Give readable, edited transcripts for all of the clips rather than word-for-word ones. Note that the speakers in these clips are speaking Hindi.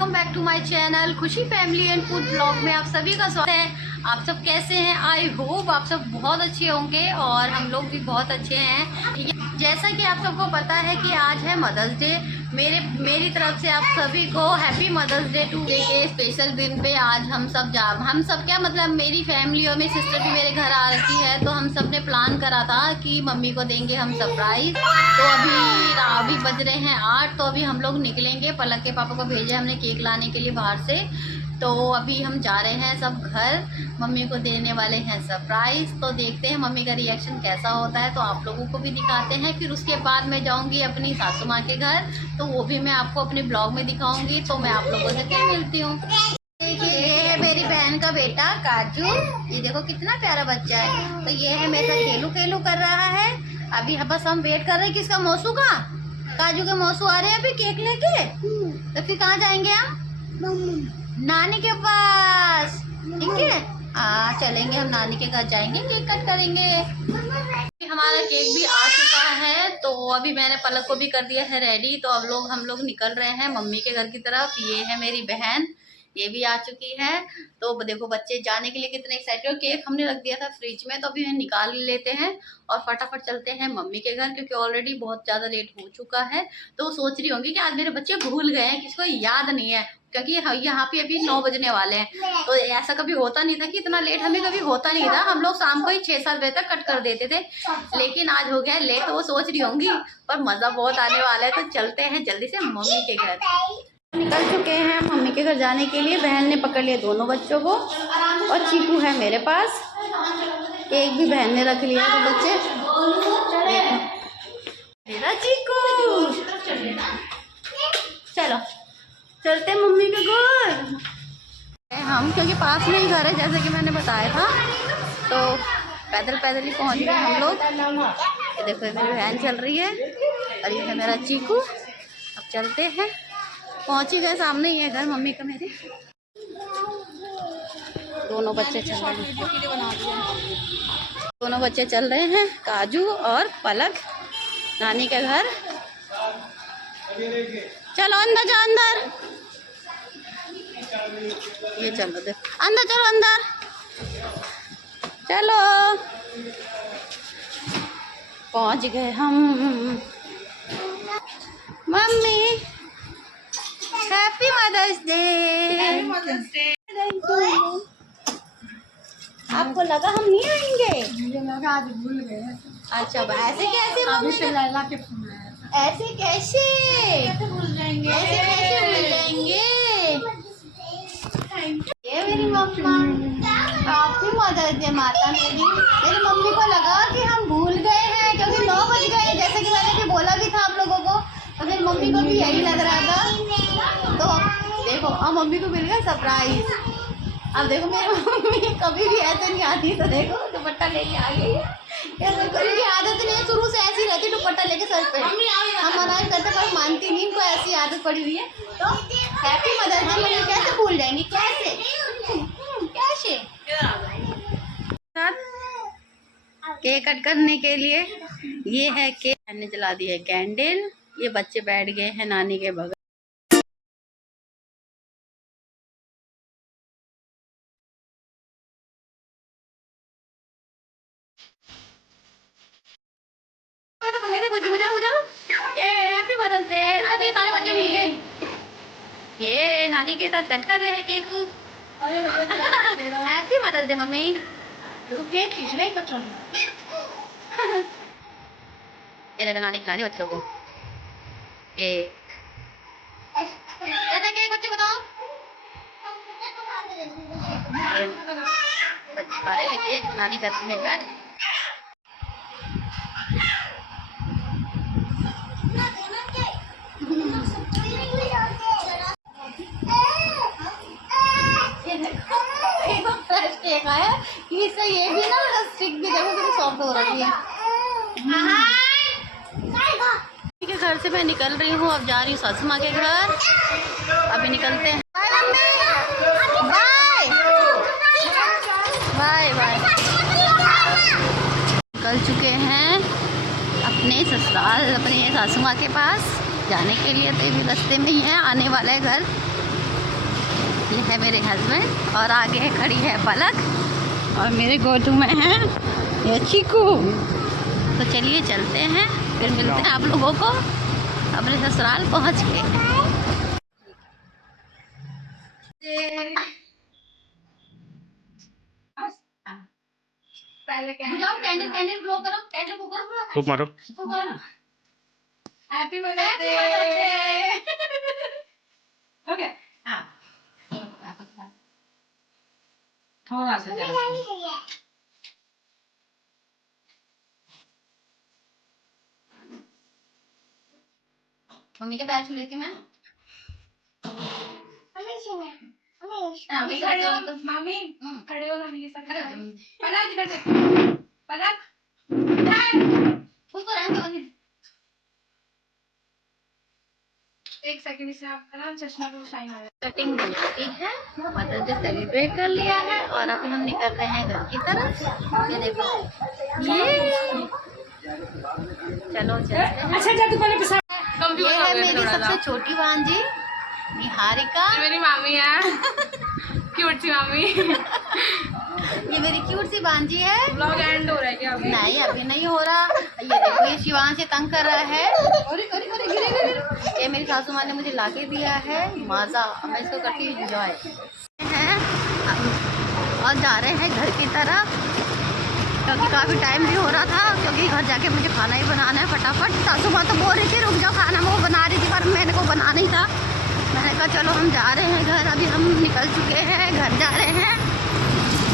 Welcome back to my channel Khushi family and food blog में आप सभी का स्वागत है। आप सब कैसे हैं? आई होप आप सब बहुत अच्छे होंगे और हम लोग भी बहुत अच्छे हैं। ठीक है, जैसा कि आप सबको पता है कि आज है मदर्स डे। मेरी तरफ से आप सभी को happy mother's day today के स्पेशल दिन पे आज हम सब क्या मतलब मेरी फैमिली और मेरी सिस्टर भी मेरे घर आ रखी है, तो हम सब ने प्लान करा था कि मम्मी को देंगे हम सरप्राइज। तो अभी बज रहे हैं 8, तो अभी हम लोग निकलेंगे। पलक के पापा को भेजा हमने केक लाने के लिए बाहर से, तो अभी हम जा रहे हैं सब घर, मम्मी को देने वाले हैं सरप्राइज। तो देखते हैं मम्मी का रिएक्शन कैसा होता है, तो आप लोगों को भी दिखाते हैं। फिर उसके बाद मैं जाऊंगी अपनी सासू माँ के घर, तो वो भी मैं आपको अपने ब्लॉग में दिखाऊंगी। तो मैं आप लोगों से फिर मिलती हूँ। ये है मेरी बहन का बेटा काजू, ये देखो कितना प्यारा बच्चा है। तो ये है मेरे साथ खेलू कर रहा है। अभी बस हम वेट कर रहे हैं किसका, मौसू का। काजू के मौसू आ रहे हैं अभी केक लेके। तो फिर कहाँ जाएंगे हम? नानी के पास। ठीक है, चलेंगे हम नानी के घर, जाएंगे केक कट करेंगे। हमारा केक भी आ चुका है, तो अभी मैंने पलक को भी कर दिया है रेडी। तो अब हम लोग निकल रहे हैं मम्मी के घर की तरफ। ये है मेरी बहन, ये भी आ चुकी है। तो देखो बच्चे जाने के लिए कितने एक्साइटेड। केक हमने रख दिया था फ्रिज में, तो अभी निकाल लेते हैं और फटाफट चलते हैं मम्मी के घर, क्योंकि ऑलरेडी बहुत ज़्यादा लेट हो चुका है। तो सोच रही होंगी कि आज मेरे बच्चे भूल गए हैं, किसको याद नहीं है, क्योंकि यहाँ पे अभी 9 बजने वाले हैं। तो ऐसा कभी होता नहीं था कि इतना लेट हमें कभी होता नहीं था। हम लोग शाम को ही 6-7 बजे तक कट कर देते थे, लेकिन आज हो गया लेट। तो वो सोच रही होंगी, पर मज़ा बहुत आने वाला है। तो चलते हैं जल्दी से मम्मी के घर। निकल चुके हैं मम्मी के घर जाने के लिए। बहन ने पकड़ लिया दोनों बच्चों को और चीकू है मेरे पास। केक भी बहन ने रख लिया। तो बच्चे मेरा चीकू, चलो चलते मम्मी के घर हम, क्योंकि पास में ही घर है जैसे कि मैंने बताया था। तो पैदल ही पहुंच गए हम लोग। ये देखो मेरी बहन चल रही है और ये है मेरा चीकू। अब चलते हैं, पहुंच ही गए, सामने ही है घर मम्मी का मेरे। दोनों बच्चे चल रहे हैं, दोनों बच्चे चल रहे हैं, काजू और पलक, नानी के घर। चलो अंदर जाओ, अंदर ये चलो, देखो अंदर चलो, अंदर चलो। पहुंच गए हम। Mummy happy mother's day. आपको लगा हम नहीं आएंगे? मुझे लगा आज भूल गए। अच्छा, ऐसे कैसे अभी से लैला के फोन आया था। ऐसे कैसे भूल जाएंगे? ऐसे कैसे भूल जाएंगे? ये मेरी मम्मा, हैप्पी मदर्स डे माता मेरी मम्मी को लगा कि हम भूल गए हैं, क्योंकि 9 बज गए, जैसे कि मैंने भी बोला भी था आप लोगों को। तो फिर मम्मी को भी यही लग रहा था। तो देखो अब मम्मी को मिल गया सरप्राइज। अब देखो मेरी मम्मी कभी भी ऐसे नहीं आती। तो देखो दुपट्टा लेके आ गई है। कभी भी आदत नहीं है, शुरू से ऐसी रहती है, दुपट्टा लेके सर पे। हम मना करते पर मानती नहीं, इनको ऐसी आदत पड़ी हुई है। तो हैप्पी मदर्स डे मम्मी कैसे भूल जाएंगी, कैसे कैसे। केक कट करने के लिए ये है केक, मैंने जला दी है कैंडल। ये बच्चे बैठ गए हैं नानी के बगल। Happy mother's day. अरे सारे बच्चे मिल गए। ये नानी के साथ कट कर रहे हैं cake. Happy mother's day mummy. Cake खींचने का चल। ये नानी खिला दी बच्चों को केक। कैसा केक बच्चे बताओ? बच्चे नानी करते में बैठ। फ्रेश केक आया कि इससे ये भी ना स्टिक भी देखो कितनी सॉफ्ट हो रही है। के घर से मैं निकल रही हूँ, अब जा रही हूँ सासू माँ के घर। अभी निकलते हैं। Bye bye bye. निकल चुके हैं अपने ससुराल, अपने सासू माँ के पास जाने के लिए। तो ये भी रास्ते में ही है, आने वाला है घर। ये है मेरे हस्बैंड और आगे खड़ी है पलक और मेरे गोटू में है ये चीकू। तो चलिए चलते हैं, फिर मिलते हैं आप लोगों को अपने ससुराल पहुंच के। पहले कैंडल ब्लो करो, कैंडल को करो, खूब मारो। Happy birthday. ओके हाँ थोड़ा सा मम्मी के पैर छू लेती मैं। मामी खड़े हो मम्मी के साथ खड़े हो। पलक इधर देख, पलक उसको रहने दो। एक सेकंड से आप ना चश्मा को शाइन आ कटिंग बन चुकी है, मदर डे सेलिब्रेट कर लिया है और अब हम निकल रहे हैं घर की तरफ। ये देखो ये चलो चलते हैं। अच्छा जा तू पहले ये है मेरी सबसे छोटी भांजी निहारिका। मेरी मामी है क्यूट सी मामी। ये मेरी क्यूट सी भांजी है। ब्लॉग एंड हो रहा है क्या अभी? नहीं अभी नहीं हो रहा। ये देखो ये शिवान से तंग कर रहा है। ये मेरी सासू माँ ने मुझे लाके दिया है माजा, मैं इसको करती हूँ एंजॉय है। और जा रहे हैं घर की तरफ क्योंकि काफ़ी टाइम भी हो रहा था, क्योंकि घर जाके मुझे खाना ही बनाना है फटाफट। सासू माँ तो बोल रही थी रुक जाओ, खाना वो बना रही थी पर मैंने को बनाना ही था। मैंने कहा चलो हम जा रहे हैं घर, अभी हम निकल चुके हैं, घर जा रहे हैं,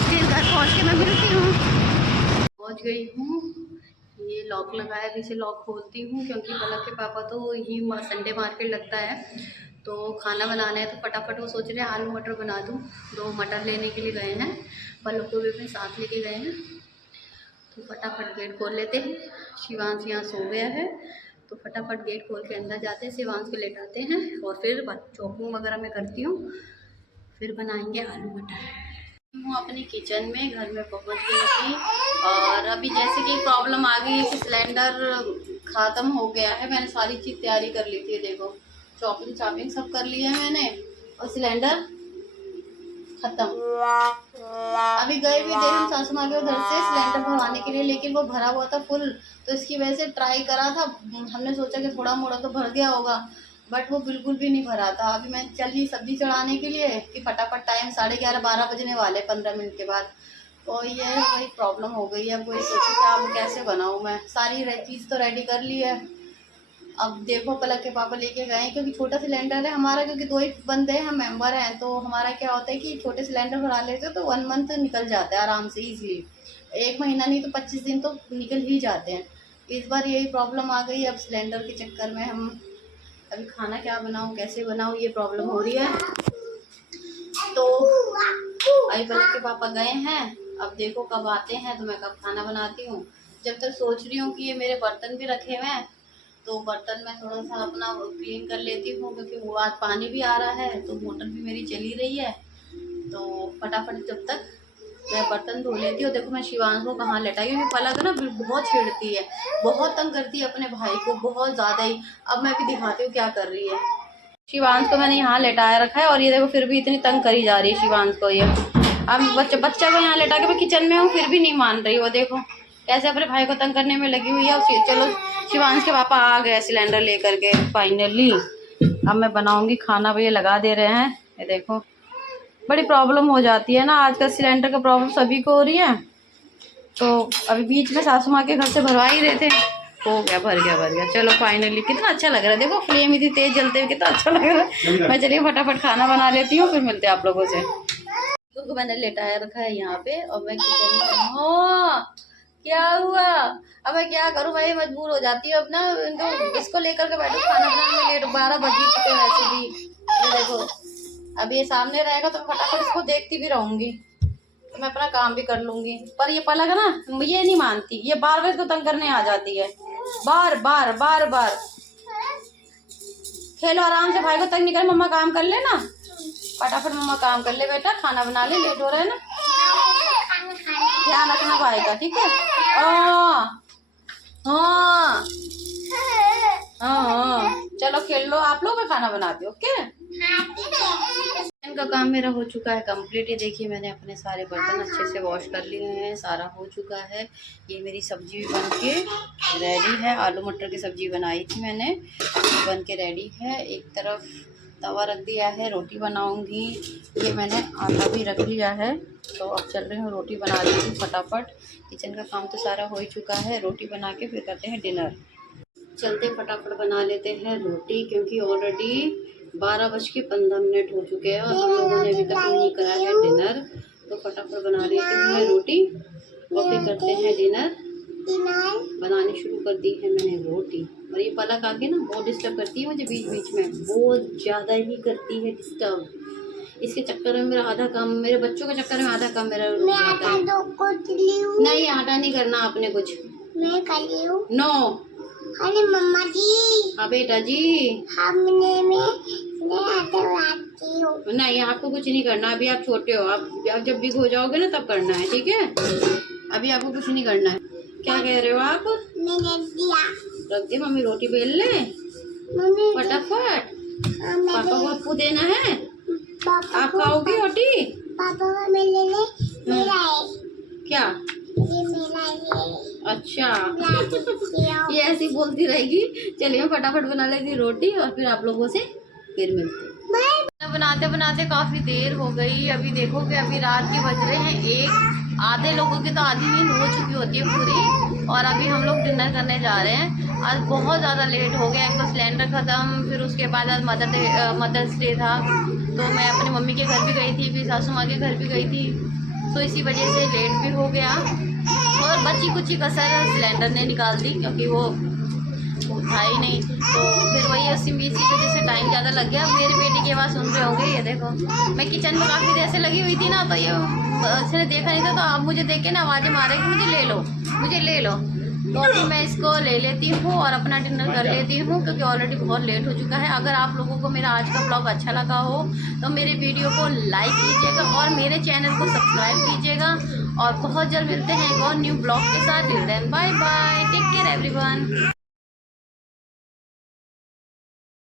फिर घर पहुँच के मैं मिलती हूँ। पहुँच गई हूँ, ये लॉक लगाया, अभी से लॉक खोलती हूँ क्योंकि पलक के पापा तो यही संडे मार्केट लगता है तो खाना बनाना है, तो फटाफट वो सोच रहे हैं आलू मटर बना दूँ। तो मटर लेने के लिए गए हैं, पलक को भी अपने साथ लेके गए हैं। तो फटाफट गेट खोल लेते हैं। शिवांश यहाँ सो गया है तो फटाफट गेट खोल के अंदर जाते हैं, शिवांश को लेटाते हैं और फिर चॉपिंग वगैरह मैं करती हूँ, फिर बनाएंगे आलू मटर। हूँ अपनी किचन में, घर में पहुँच गई थी और अभी जैसे कि प्रॉब्लम आ गई है कि सिलेंडर ख़त्म हो गया है। मैंने सारी चीज़ तैयारी कर ली थी, देखो चॉपिंग सब कर लिया है मैंने और सिलेंडर खत्म। अभी गए भी थे हम सासू माँ के उधर से सिलेंडर भरवाने के लिए, लेकिन वो भरा हुआ था फुल, तो इसकी वजह से ट्राई करा था। हमने सोचा कि थोड़ा मोड़ा तो भर गया होगा बट वो बिल्कुल भी नहीं भरा था। अभी मैं चली सब्जी चढ़ाने के लिए कि फटाफट टाइम 11:30-12 बजने वाले 15 मिनट के बाद, तो ये वही प्रॉब्लम हो गई है। अब वही सोची कि अब कैसे बनाऊँ मैं, सारी चीज़ तो रेडी कर ली है। अब देखो पलक के पापा लेके गए क्योंकि छोटा सिलेंडर है हमारा, क्योंकि 2 ही बंदे हैं, हम मेंबर हैं, तो हमारा क्या होता है कि छोटे सिलेंडर भरा लेते तो 1 मंथ निकल जाता है आराम से ईजिली। 1 महीना नहीं तो 25 दिन तो निकल ही जाते हैं। इस बार यही प्रॉब्लम आ गई। अब सिलेंडर के चक्कर में हम अभी खाना क्या बनाऊँ कैसे बनाऊँ ये प्रॉब्लम हो रही है। तो अभी पलक के पापा गए हैं, अब देखो कब आते हैं तो मैं कब खाना बनाती हूँ। जब तक सोच रही हूँ कि ये मेरे बर्तन भी रखे हुए हैं तो बर्तन में थोड़ा सा अपना क्लीन कर लेती हूँ, क्योंकि वो आज पानी भी आ रहा है तो मोटर भी मेरी चली रही है। तो फटाफट जब तक मैं बर्तन धो लेती हूँ। देखो मैं शिवांश को कहाँ लेटाई, क्योंकि पलक ना बहुत छेड़ती है, बहुत तंग करती है अपने भाई को, बहुत ज़्यादा ही। अब मैं भी दिखाती हूँ क्या कर रही है। शिवांश को मैंने यहाँ लेटाया रखा है और ये देखो फिर भी इतनी तंग करी जा रही है शिवांश को। ये अब बच्चा को यहाँ लेटा के मैं किचन में हूँ फिर भी नहीं मान रही, वो देखो कैसे अपने भाई को तंग करने में लगी हुई है। चलो शिवांश के पापा आ गए सिलेंडर लेकर के फाइनली। अब मैं बनाऊंगी खाना, भैया लगा दे रहे हैं। ये देखो बड़ी प्रॉब्लम हो जाती है ना आजकल, सिलेंडर का प्रॉब्लम सभी को हो रही है। तो अभी बीच में सासू माँ के घर से भरवा ही रहे थे, हो गया भर गया। चलो फाइनली कितना अच्छा लग रहा है, देखो फ्लेम इतनी तेज जलते हुए कितना अच्छा लग रहा है। मैं चलिए फटाफट खाना बना लेती हूँ, फिर मिलते हैं आप लोगों से। तो मैंने लेटाया रखा है यहाँ पे और मैं किचन में। हाँ क्या हुआ, अब मैं क्या करूँ, मैं मजबूर हो जाती हूँ अपना तो इसको लेकर के बैठो खाना बनाने में। लेट 12 बज ही चुके वैसे भी। ये देखो अब ये सामने रहेगा तो फटाफट इसको देखती भी रहूंगी तो मैं अपना काम भी कर लूंगी। पर ये पलक ना ये नहीं मानती, ये बार बार इसको तंग करने आ जाती है, बार बार। खेलो आराम से, भाई को तंग नहीं कर, मम्मा काम कर ले ना, फटाफट मम्मा काम कर ले बेटा, खाना बना ले, लेट हो रहा है ना। ध्यान रखना भाई का, ठीक है। हाँ चलो खेल लो आप लोग, मैं खाना बनाती हूँ। ओके का काम मेरा हो चुका है कंप्लीट। ये देखिए मैंने अपने सारे बर्तन अच्छे से वॉश कर लिए हैं, सारा हो चुका है। ये मेरी सब्जी भी बन के रेडी है, आलू मटर की सब्जी बनाई थी मैंने, बन के रेडी है। एक तरफ तवा रख दिया है, रोटी बनाऊंगी। ये मैंने आटा भी रख लिया है, तो अब चल रही हूँ रोटी बना रही हूँ फटाफट। किचन का काम तो सारा हो ही चुका है, रोटी बना के फिर करते हैं डिनर। चलते फटाफट बना लेते हैं रोटी, क्योंकि ऑलरेडी 12:15 हो चुके हैं और हम लोगों ने अभी तक नहीं करा है डिनर। तो फटाफट बना लेते हैं रोटी और फिर करते हैं डिनर। बनानी शुरू कर दी है मैंने रोटी। और ये पलक आके ना बहुत डिस्टर्ब करती है मुझे, बीच बीच में बहुत ज़्यादा ही करती है डिस्टर्ब। इसके चक्कर में मेरा आधा काम, मेरे बच्चों के चक्कर में आधा काम मेरा रुक जाता है। नहीं, आटा नहीं करना आपने कुछ। मैं कर रही हूँ। नो। अरे मम्मा जी। हाँ बेटा जी। हमने मैं आटा बनाती हूँ। नहीं, आपको कुछ नहीं करना, अभी आप छोटे हो। आप जब बिग हो जाओगे ना तब करना है, ठीक है? अभी आपको कुछ नहीं करना है। क्या कह रहे हो आप? मैंने दिया। रख दे, मम्मी रोटी बेल ले मम्मी फटाफट। पापा को आपको देना है। पापा आप खाओगी रोटी? पापा का मेरे मेरा है। क्या? ये मेरा है। अच्छा, दिया। ये ऐसी बोलती रहेगी। चलिए मैं फटाफट बना लेती हूँ रोटी और फिर आप लोगों से फिर मिलते हैं। बनाते बनाते काफ़ी देर हो गई। अभी देखो कि अभी रात के बज रहे हैं 1। आधे लोगों की तो आधी नींद हो चुकी होती है पूरी, और अभी हम लोग डिनर करने जा रहे हैं। आज बहुत ज़्यादा लेट हो गया। एक तो सिलेंडर ख़त्म, फिर उसके बाद आज मदर्स डे था, तो मैं अपनी मम्मी के घर भी गई थी, फिर सासू माँ के घर भी गई थी, तो इसी वजह से लेट भी हो गया। और बची कुछ कसर सिलेंडर ने निकाल दी, क्योंकि वो था ही नहीं, तो फिर वही इसी वजह से टाइम ज़्यादा लग गया। मेरी बेटी की आवाज़ सुन रहे होंगे, ये देखो मैं किचन में काफ़ी देर से लगी हुई थी ना, तो ये इसने देखा नहीं था, तो अब मुझे देख के ना आवाज़ें मारे कि मुझे ले लो, मुझे ले लो। तो अभी मैं इसको ले लेती हूँ और अपना डिनर कर लेती हूँ, क्योंकि ऑलरेडी बहुत लेट हो चुका है। अगर आप लोगों को मेरा आज का ब्लॉग अच्छा लगा हो तो मेरे वीडियो को लाइक कीजिएगा और मेरे चैनल को सब्सक्राइब कीजिएगा। और बहुत जल्द मिलते हैं एक और न्यू ब्लॉग के साथ। Till then bye bye, take care everyone.